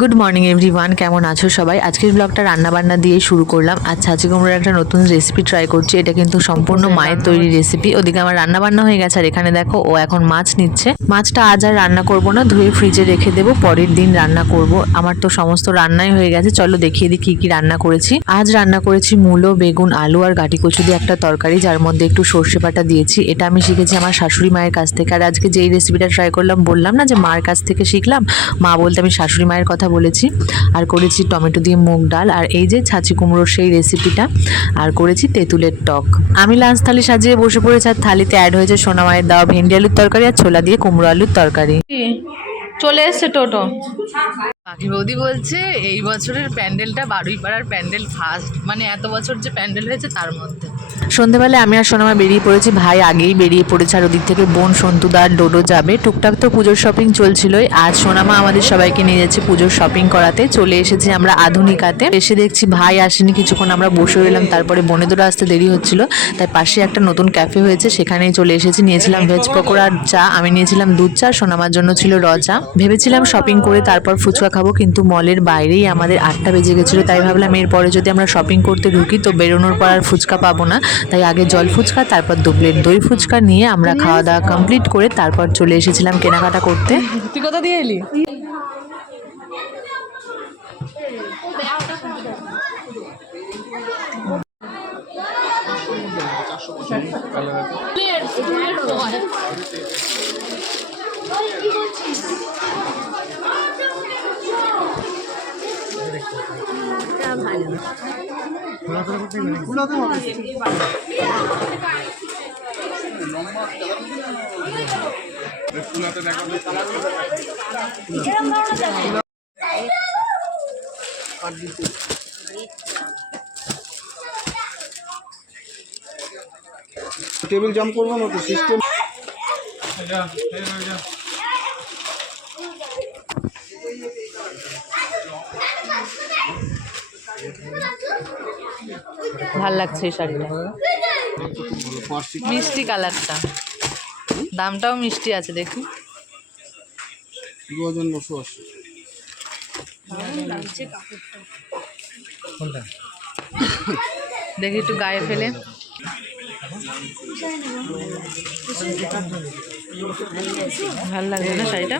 Good morning everyone কেমন আছো সবাই? আজকের ব্লগটা রান্না বান্না দিয়ে শুরু করলাম। আর ছাঁচি কুমড়োর একটা নতুন রেসিপি ট্রাই করছি। এটা কিন্তু সম্পূর্ণ মায়ের তৈরি রেসিপি ওদিকে আমার রান্না বান্না হয়ে গেছে আর এখানে দেখো ও এখন মাছ নিচ্ছে। মাছটা আজ আর রান্না করব না ধুয়ে ফ্রিজে রেখে দেবো। পরের দিন রান্না করব। আমার তো সমস্ত রান্নাই হয়ে গেছে। চলো দেখিয়ে দিই কি কি রান্না করেছি। আজ রান্না করেছি মূলো বেগুন আলু আর গাটি কচু দিয়ে একটা তরকারি যার মধ্যে একটু সর্ষে বাটা দিয়েছি। এটা আমি শিখেছি আমার শাশুড়ি মায়ের কাছ থেকে। আর আজকে যেই রেসিপিটা ট্রাই করলাম বললাম না যে মার কাছ থেকে শিখলাম? মা বলতে আমি শাশুড়ি মায়ের কথা বলেছি। আর করেছি টমেটো দিয়ে মুগ ডাল আর এই যে ছাঁচি কুমড়োর সেই রেসিপিটা আর করেছি তেঁতুলের টক। আমি লাঞ্চ থালি সাজিয়ে বসে পড়েছি আর থালিতে অ্যাড হয়েছে সোনা মায়ের দেওয়া ভেন্ডি আলুর তরকারি আর ছোলা দিয়ে কুমড়ো আলুর তরকারি। চলে এসছে টোটো। পাখি বৌদি বলছে এই বছরের প্যান্ডেলটা বারুইপাড়ার প্যান্ডেল ফার্স্ট মানে এত বছর যে প্যান্ডেল হয়েছে তার মধ্যে। সন্ধেবেলায় আমি আর সোনামা বেরিয়ে পড়েছি। ভাই আগেই বেরিয়ে পড়েছে আর ওদিক থেকে বোন সন্তুদা আর ডোডো যাবে। টুকটাক তো পুজোর শপিং চলছিলই। আজ সোনামা আমাদের সবাইকে নিয়ে যাচ্ছে পুজোর শপিং করাতে। চলে এসেছি আমরা আধুনিকাতে। এসে দেখছি ভাই আসেনি। কিছুক্ষণ আমরা বসে রইলাম, তারপরে বোনেদোরা আসতে দেরি হচ্ছিল। তাই পাশে একটা নতুন ক্যাফে হয়েছে, সেখানেই চলে এসেছি। নিয়েছিলাম ভেজ পকোড়ার চা। আমি নিয়েছিলাম দুধ চা, সোনামার জন্য ছিল র চা। ভেবেছিলাম শপিং করে তারপর ফুচকা খাব, কিন্তু মলের বাইরেই আমাদের আটটা বেজে গেছিল। তাই ভাবলাম এরপরে যদি আমরা শপিং করতে ঢুকি, তো বেরোনোর পর আর ফুচকা পাবো না। তাই আগে জল ফুচকা, তারপর দু প্লেট দই ফুচকা নিয়ে আমরা খাওয়া দাওয়া কমপ্লিট করে তারপর চলে এসেছিলাম কেনাকাটা করতে। তুই কোথা দিয়ে এলি? টেবিল জাম্প করব না তো সিস্টেম ভালো লাগছে এই শাড়িটা মিষ্টি কালারটা। দামটাও মিষ্টি আছে দেখি নশো আশি দেখি একটু গায়ে ফেলে। ভালো লাগছে না শাড়িটা?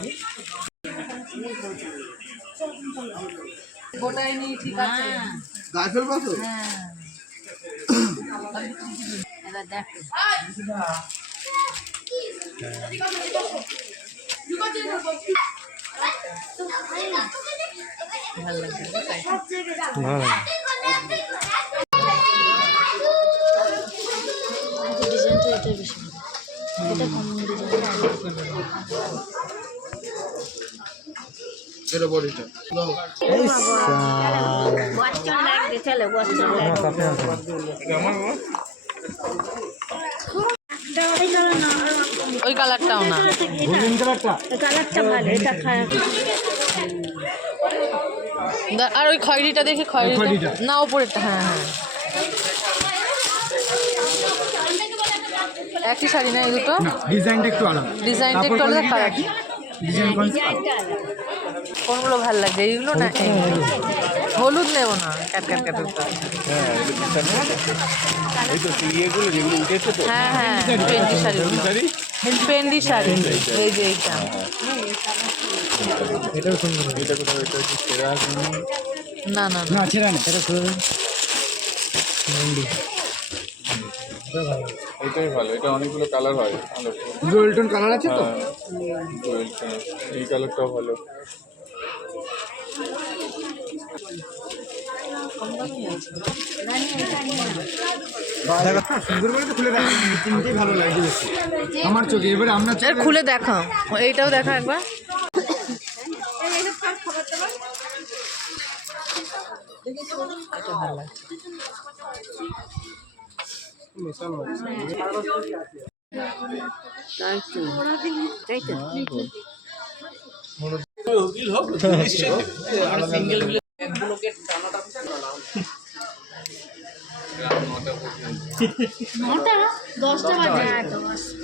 ডিজাইনটা এটাই বেশি এটা কমন ডিজাইন এটা বডিটা। ওই কালারটাও না। কালারটা ভালো এটা আর ওই খয়েরিটা দেখি খয়েরিটা। না ওপরেরটা হ্যাঁ হ্যাঁ। একই শাড়ি না এই দুটো? ডিজাইনটা একটু আলাদা। ডিজাইনটা একটু আলাদা ডিজাইন কোনগুলো ভালো লাগছে? এইগুলো না? হলুদ নেব না। ক্যাপ ক্যাপ ক্যাপ হ্যাঁ হ্যাঁ পেন্ডি শাড়ি। পেন্ডি শাড়ি। এই যে এইটা। এটাও সুন্দর না না না। না ছেড়ে না এটা খুলে এটাই ভালো। এটা অনেকগুলো কালার হয়। ভালো। গোল্ডন কালার আছে তো? হ্যাঁ, এই কালারটাও ভালো। সুন্দর করে তো খুলে দেখো তিনটেই ভালো আমার চোখে এবারে আমরা এর খুলে দেখাও। এইটাও দেখা একবার। এটা ভালো লাগছে নটা দশটা বাজে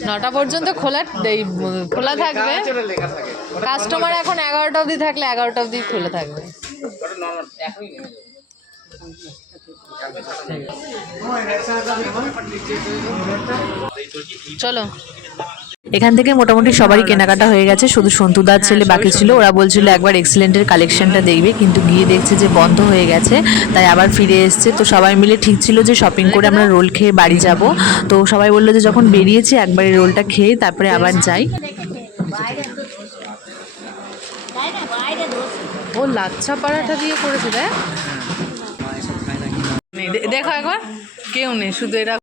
নটা পর্যন্ত খোলা এই খোলা থাকবে। কাস্টমার এখন এগারোটা অবধি থাকলে এগারোটা অবধি খোলা থাকবে। চলো। এখান থেকে মোটামুটি সবারই কেনাকাটা হয়ে গেছে। শুধু সন্তুদার ছেলে বাকি ছিল। ওরা বলছিল একবার এক্সিলেন্টের কালেকশনটা দেখবে। কিন্তু গিয়ে দেখছে যে বন্ধ হয়ে গেছে। তাই আবার ফিরে এসছে। তো সবাই মিলে ঠিক ছিল যে শপিং করে আমরা রোল খেয়ে বাড়ি যাব। তো সবাই বলল যে যখন বেরিয়েছি একবার এই রোলটা খেয়ে তারপরে আবার যাই। ও লাচ্ছা পাড়াটা দিয়ে করেছে দেখ। দেখো একবার। কেউ নেই শুধু এরা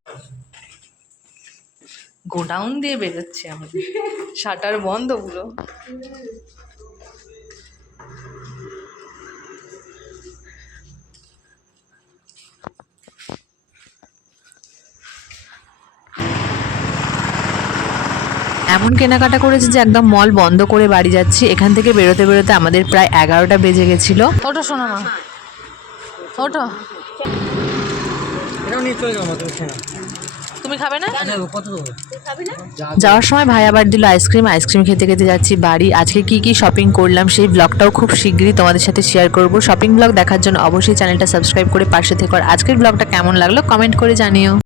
গোডাউন দিয়ে বেরোচ্ছে আমাদের। শাটার বন্ধ পুরো। এমন কেনাকাটা করেছে যে একদম মল বন্ধ করে বাড়ি যাচ্ছি। এখান থেকে বেরোতে বেরোতে আমাদের প্রায় এগারোটা বেজে গেছিল। ওটো শোনো মা ওটো এটাও নিয়ে চলে যাব তুমি খাবে না? যাওয়ার সময় ভাই আবার দিল আইসক্রিম আইসক্রিম খেতে খেতে যাচ্ছি বাড়ি। আজকে কি কি শপিং করলাম সেই ব্লগটাও খুব শীঘ্রই তোমাদের সাথে শেয়ার করব। শপিং ব্লগ দেখার জন্য অবশ্যই চ্যানেলটা সাবস্ক্রাইব করে পাশে থেকে। আজকের ব্লগটা কেমন লাগল কমেন্ট করে জানিও।